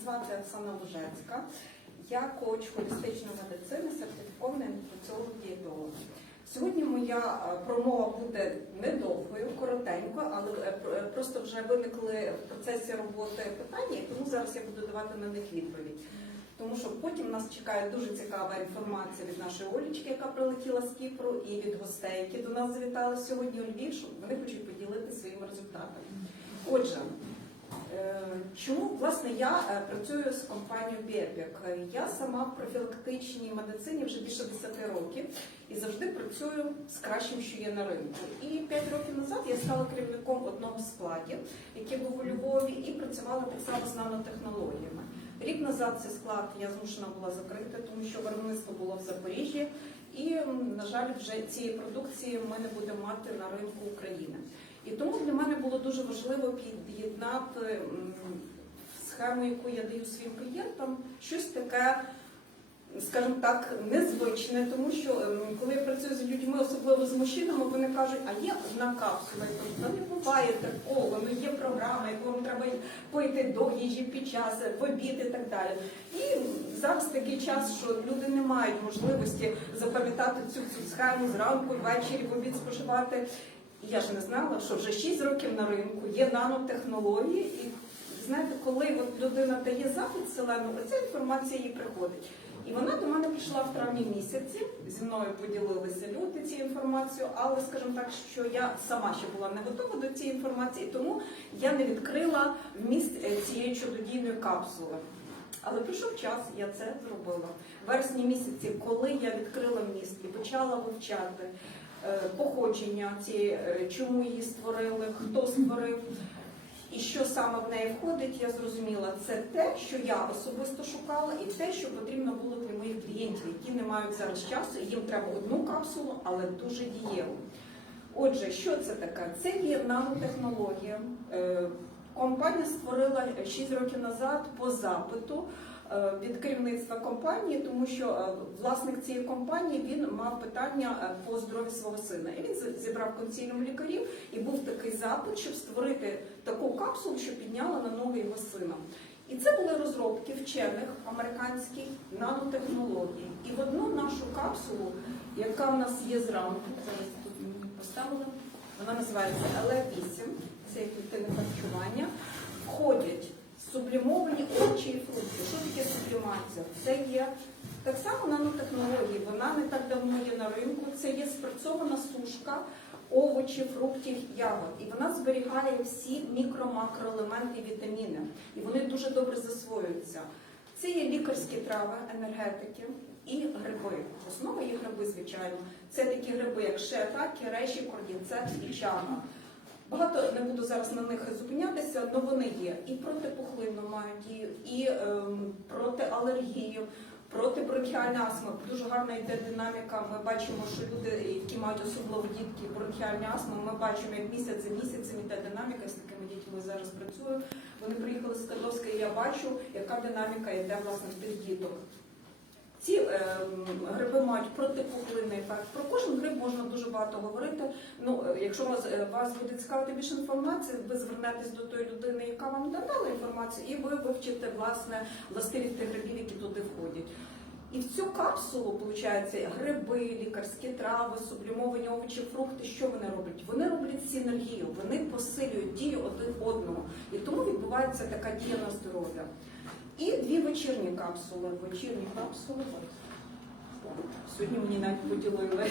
звати Оксана Лужецька. Я коуч холістичної медицини, сертифікований нутриціолог дієтолог. Сьогодні моя е, промова буде недовгою, коротенько, але е, е, просто вже виникли в процесі роботи питання, і тому зараз я буду давати на них відповідь. Тому що потім нас чекає дуже цікава інформація від нашої Олічки, яка прилетіла з Кіпру, і від гостей, які до нас завітали сьогодні у Львів, що вони хочуть поділитися своїми результатами. Отже, Чому власне я е, працюю з компанією Біопік? Я сама в профілактичній медицині вже більше 10 років і завжди працюю з кращим, що є на ринку. І 5 років назад я стала керівником одного з складів, який був у Львові, і працювала так само з нанотехнологіями. Рік назад цей склад я змушена була закрити, тому що виробництво було в Запоріжжі, і на жаль, вже цієї продукції ми не будемо мати на ринку України. І тому для мене було дуже важливо під'єднати схему, яку я даю своїм клієнтам, щось таке, скажімо так, незвичне, тому що ем, коли я працюю з людьми, особливо з мужчинами, вони кажуть, а є одна капсула. «Та не буває такого, ну є програма, яку вам треба пити до їжі під час, в обід і так далі. І зараз такий час, що люди не мають можливості запам'ятати цю, цю схему зранку, ввечері, в обід споживати. Я ж не знала, що вже 6 років на ринку є нанотехнології, і знаєте, коли от людина дає запит селену, ця інформація їй приходить. І вона до мене прийшла в травні місяці. Зі мною поділилися люди цією інформацією, але скажімо так, що я сама ще була не готова до цієї інформації, тому я не відкрила вміст е, цієї чудодійної капсули. Але прийшов час, я це зробила. В вересні місяці, коли я відкрила міст і почала вивчати походження цієї, е, чому її створили, хто створив. І що саме в неї входить, я зрозуміла, це те, що я особисто шукала, і те, що потрібно було для моїх клієнтів, які не мають зараз часу, їм треба одну капсулу, але дуже дієву. Отже, що це таке? Це є нанотехнологія. Е, Компанія створила 6 років назад по запиту е, від керівництва компанії, тому що е, власник цієї компанії він мав питання е, по здоров'ю свого сина. І він зібрав консиліум лікарів, і був такий запит, щоб створити таку капсулу, що підняла на ноги його сина. І це були розробки вчених американських нанотехнологій. І в одну нашу капсулу, яка в нас є зранку, зараз тут поставили, вона називається ЛЕ8, це клітини харчування, входять сублімовані овочі і фрукти. Що таке сублімація? Це є так само нанотехнології, вона не так давно є на ринку, це є спрацьована сушка овочів, фруктів, ягод. І вона зберігає всі мікро-макроелементи вітаміни. І вони дуже добре засвоюються. Це є лікарські трави, енергетики і гриби. Основа є гриби, звичайно. Це такі гриби, як шета, кіреші, кордінцепс і чага. Багато не буду зараз на них зупинятися, але вони є. І протипухлинну мають дію, і ем, проти алергію, проти бронхіальної астми. Дуже гарна йде динаміка. Ми бачимо, що люди, які мають особливо дітки бронхіальні астми, ми бачимо, як місяць за місяцем йде динаміка. З такими дітьми зараз працюю. Вони приїхали з Катовська. і я бачу, яка динаміка йде власне в тих діток. Ці е, гриби мають протипухлинний ефект. Про кожен гриб можна дуже багато говорити. Ну, е, якщо вас, е, вас буде цікавити більше інформації, ви звернетесь до тої людини, яка вам надала інформацію, і ви вивчите власне властивість тих грибів, які туди входять. І в цю капсулу, виходить, гриби, лікарські трави, сублімовані овочі, фрукти, що вони роблять? Вони роблять синергію, вони посилюють дію один одного. І тому відбувається така дія на здоров'я. І дві вечірні капсули. Вечірні капсули. Сьогодні мені навіть поділили,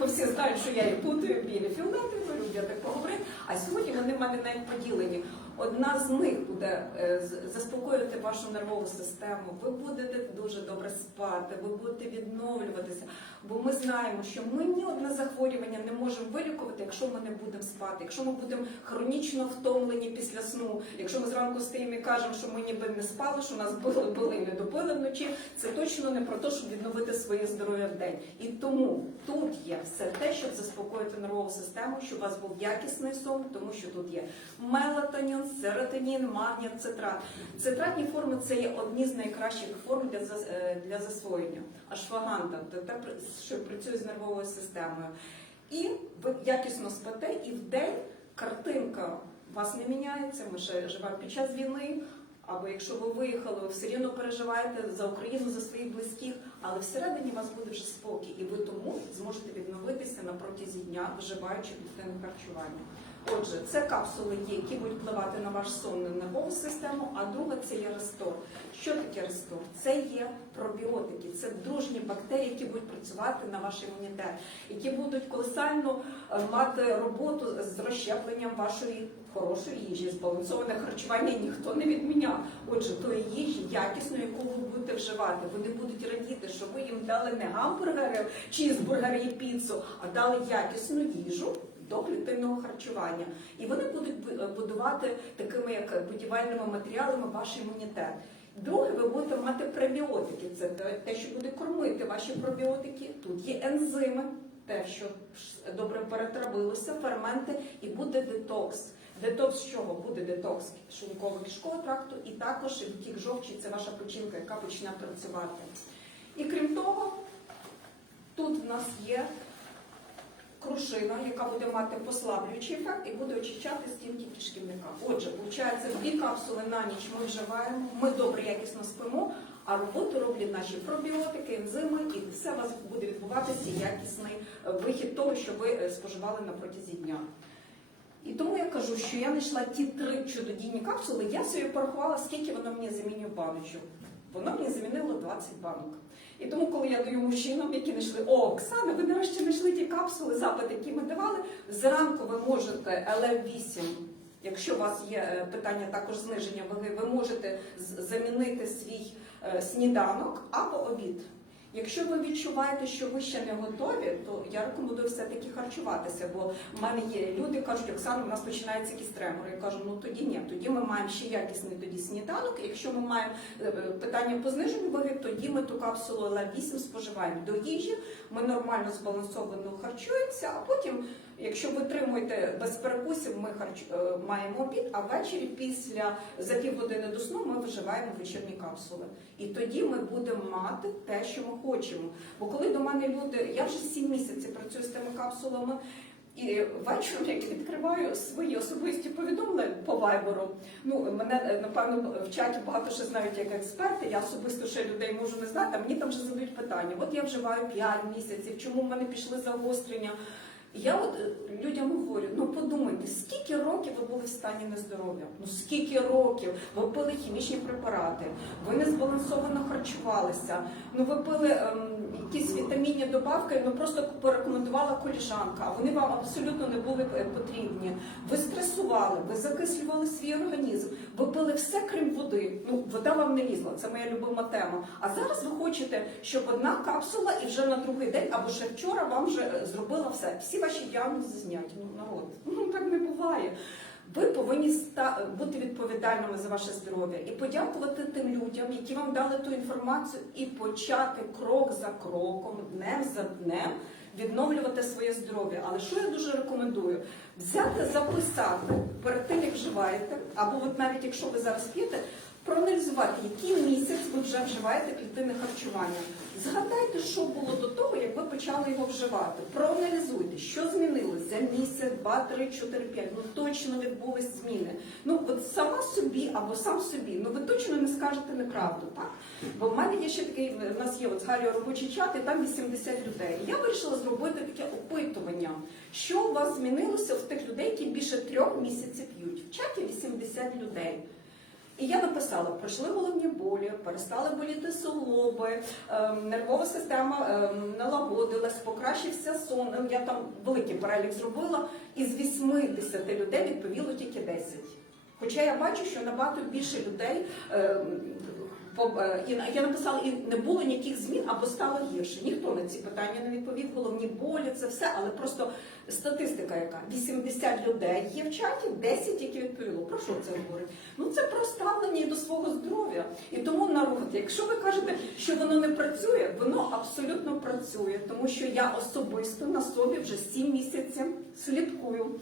бо всі знають, що я і путаю білі фіолетові, такого так. А сьогодні вони в навіть поділені. Одна з них буде е, заспокоювати вашу нервову систему. Ви будете дуже добре спати, ви будете відновлюватися. Бо ми знаємо, що ми ні одне захворювання не можемо вилікувати, якщо ми не будемо спати, якщо ми будемо хронічно втомлені після сну, якщо ми зранку стоїмо і кажемо, що ми ніби не спали, що нас били, били не добили вночі, це точно не про те, щоб відновити своє здоров'я в день. І тому тут є все те, щоб заспокоїти нервову систему, щоб у вас був якісний сон, тому що тут є мелатонін, серотонін, магній, цитрат. Цитратні форми це є одні з найкращих форм для, е, для засвоєння. Ашваганда, це те, що працює з нервовою системою. І якісно спите, і в день картинка у вас не міняється. Ми ще живемо під час війни. або якщо ви виїхали, ви все рівно переживаєте за Україну, за своїх близьких, але всередині вас буде вже спокій, і ви тому зможете відновитися на протязі дня, вживаючи клітинне харчування. Отже, це капсули є, які будуть впливати на ваш сон і нервову систему, а друге це є рестор. Що таке рестор? Це є пробіотики, це дружні бактерії, які будуть працювати на ваш імунітет, які будуть колосально е, мати роботу з розщепленням вашої хорошої їжі. Збалансоване харчування ніхто не відміняв. Отже, тої їжі якісної, яку ви будете вживати. Вони будуть радіти, що ви їм дали не гамбургери, чізбургери і піцу, а дали якісну їжу. До клітинного харчування, і вони будуть будувати такими як будівельними матеріалами ваш імунітет. Друге, ви будете мати пребіотики. Це те- що буде кормити ваші пробіотики. Тут є ензими, те, що добре перетравилося, ферменти, і буде детокс. Детокс з чого? Буде детокс шлунково-кишкового тракту, і також відтік жовчі це ваша печінка, яка почне працювати. І крім того, тут в нас є крушина, яка буде мати послаблюючий ефект і буде очищати стінки кишківника. Отже, виходить, дві капсули на ніч ми вживаємо, ми добре якісно спимо, а роботу роблять наші пробіотики, ензими, і все у вас буде відбуватися якісний е, вихід того, що ви е, споживали на протязі дня. І тому я кажу, що я знайшла ті три чудодійні капсули, я собі порахувала, скільки воно мені замінює баночок. Воно мені замінило 20 банок. І тому, коли я даю мужчинам, які знайшли, о, Оксана, ви нарешті знайшли ті капсули, запити, які ми давали. Зранку ви можете ЛФ8, якщо у вас є е, питання також зниження ваги, ви можете замінити свій е, сніданок або обід. Якщо ви відчуваєте, що ви ще не готові, то я рекомендую все-таки харчуватися, бо в мене є люди, кажуть, Оксана, у нас починається якісь тремори. Я кажу, ну тоді ні, тоді ми маємо ще якісний тоді сніданок. Якщо ми маємо е, е, питання по зниженню ваги, тоді ми ту капсулу ЛА8 споживаємо до їжі, ми нормально збалансовано харчуємося, а потім, якщо ви тримуєте без перекусів, ми харч... е, маємо обід, а ввечері після за півгодини до сну ми вживаємо вечірні капсули. І тоді ми будемо мати те, що ми хочемо. Бо коли до мене люди, я вже 7 місяців працюю з тими капсулами. І ввечері, як відкриваю свої особисті повідомлення по вайберу, ну мене напевно в чаті багато ще знають як експерти. Я особисто ще людей можу не знати. а Мені там вже задають питання. От я вживаю 5 місяців, чому в мене пішли загострення? Я от е, людям говорю: ну подумайте, скільки років ви були в стані нездоров'я? Ну скільки років ви пили хімічні препарати, ви не збалансовано харчувалися, ну ви пили ем, якісь вітамінні добавки, ну просто порекомендувала коліжанка, а вони вам абсолютно не були е, потрібні. Ви стресували, ви закислювали свій організм, ви пили все крім води. Ну вода вам не лізла, це моя любима тема. А зараз ви хочете, щоб одна капсула і вже на другий день або ще вчора вам вже е, зробила все. Всі ваші діагнози зняті. Ну народ, ну так не буває. Ви повинні бути відповідальними за ваше здоров'я і подякувати тим людям, які вам дали ту інформацію, і почати крок за кроком, днем за днем відновлювати своє здоров'я. Але що я дуже рекомендую? Взяти, записати перед тим, як вживаєте, або от навіть якщо ви зараз п'єте, проаналізувати, який місяць ви вже вживаєте клітинне харчування. Згадайте, що було до того, як ви почали його вживати. Проаналізуйте, що змінилось за місяць, два, три, чотири, п'ять. Ну точно відбулись зміни. Ну от сама собі або сам собі, ну ви точно не скажете неправду, так? Бо в мене є ще такий, в нас є от з Галією робочий чат, і там 80 людей. Я вирішила зробити таке опитування, що у вас змінилося в тих людей, які більше трьох місяців п'ють. В чаті 80 людей. І я написала, пройшли головні болі, перестали боліти суглоби, ем, нервова система ем, налагодилась, покращився сон. Ем, Я там великий перелік зробила, і з 80 людей відповіло тільки 10. Хоча я бачу, що набагато більше людей. Е, я написала, і не було ніяких змін або стало гірше. Ніхто на ці питання не відповів. Головні болі, це все, але просто статистика, яка 80 людей є в чаті, 10 які відповіло. Про що це говорить? Ну це про ставлення до свого здоров'я. І тому народ, якщо ви кажете, що воно не працює, воно абсолютно працює, тому що я особисто на собі вже 7 місяців слідкую.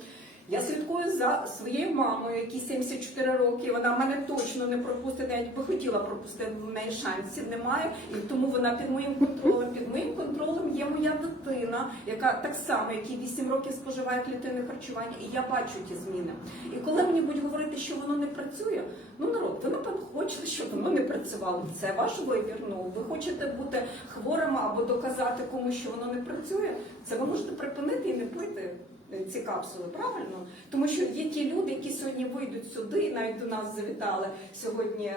Я слідкую за своєю мамою, якій 74 роки. Вона мене точно не пропустить, навіть би хотіла пропустити, в неї шансів немає. І тому вона під моїм контролем. Під моїм контролем є моя дитина, яка так само, якій 8 років споживає клітинне харчування, і я бачу ті зміни. І коли мені будуть говорити, що воно не працює, ну народ, ви напевно хочете, щоб воно не працювало. Це ваш вибір. Ну ви хочете бути хворими або доказати комусь, що воно не працює. Це ви можете припинити і не пити ці капсули, правильно? Тому що є ті люди, які сьогодні вийдуть сюди, і навіть до нас завітали сьогодні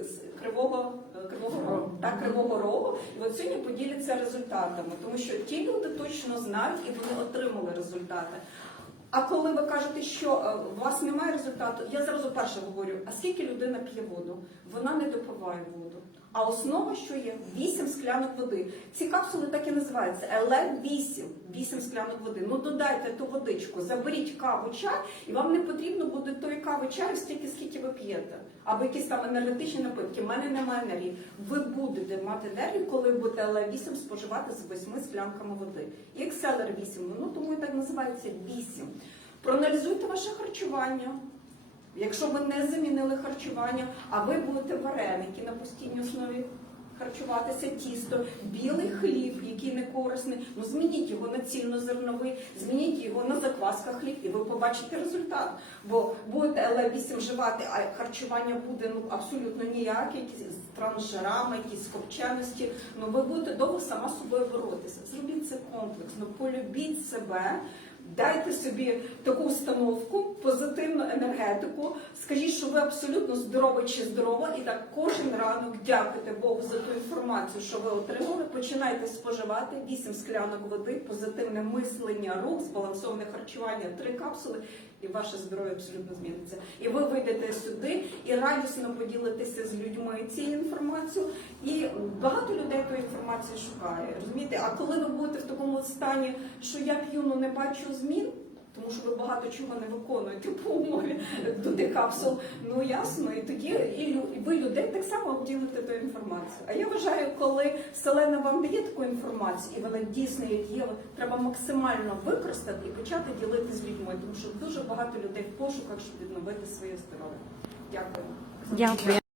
з Кривого е, Кривого Рогу, так, Кривого Рогу, і от сьогодні поділяться результатами, тому що ті люди точно знають і вони отримали результати. А коли ви кажете, що е, у вас немає результату, я зразу перше говорю: а скільки людина п'є воду? Вона не допиває воду. А основа, що є 8 склянок води. Ці капсули так і називаються еле 8 8 склянок води. Ну додайте ту водичку, заберіть каву, чай, і вам не потрібно буде тої кави чаю стільки, скільки ви п'єте. Або якісь там енергетичні напитки. У мене немає енергії. Ви будете мати енергію, коли будете еле 8 споживати з 8 склянками води. І екселер 8, ну тому і так називається 8. Проаналізуйте ваше харчування. Якщо ви не замінили харчування, а ви будете вареники на постійній основі харчуватися, тісто, білий хліб, який не корисний, ну змініть його на цільнозерновий, змініть його на закваска хліб, і ви побачите результат. Бо будете ЛЕ8 вживати, а харчування буде ну абсолютно ніяке, якісь з трансжирами, якісь скопченості. Ну ви будете довго сама собою боротися. Зробіть це комплексно, полюбіть себе. Дайте собі таку установку, позитивну енергетику. Скажіть, що ви абсолютно здорові чи здорова, і так кожен ранок дякуйте Богу за ту інформацію, що ви отримали. Починайте споживати 8 склянок води, позитивне мислення, рух, збалансоване харчування, 3 капсули, і ваше здоров'я абсолютно зміниться. І ви вийдете сюди і радісно поділитеся з людьми цією інформацією. І багато людей ту інформацію шукає. Розумієте? А коли ви будете в такому стані, що я п'ю, ну не бачу змін. Тому що ви багато чого не виконуєте по умові до тих капсул. Ну ясно, і тоді і, ви людей так само обділите ту інформацію. А я вважаю, коли селена вам дає таку інформацію, і вона дійсно як є, треба максимально використати і почати ділити з людьми, тому що дуже багато людей в пошуках, щоб відновити своє здоров'я. Дякую. Дякую.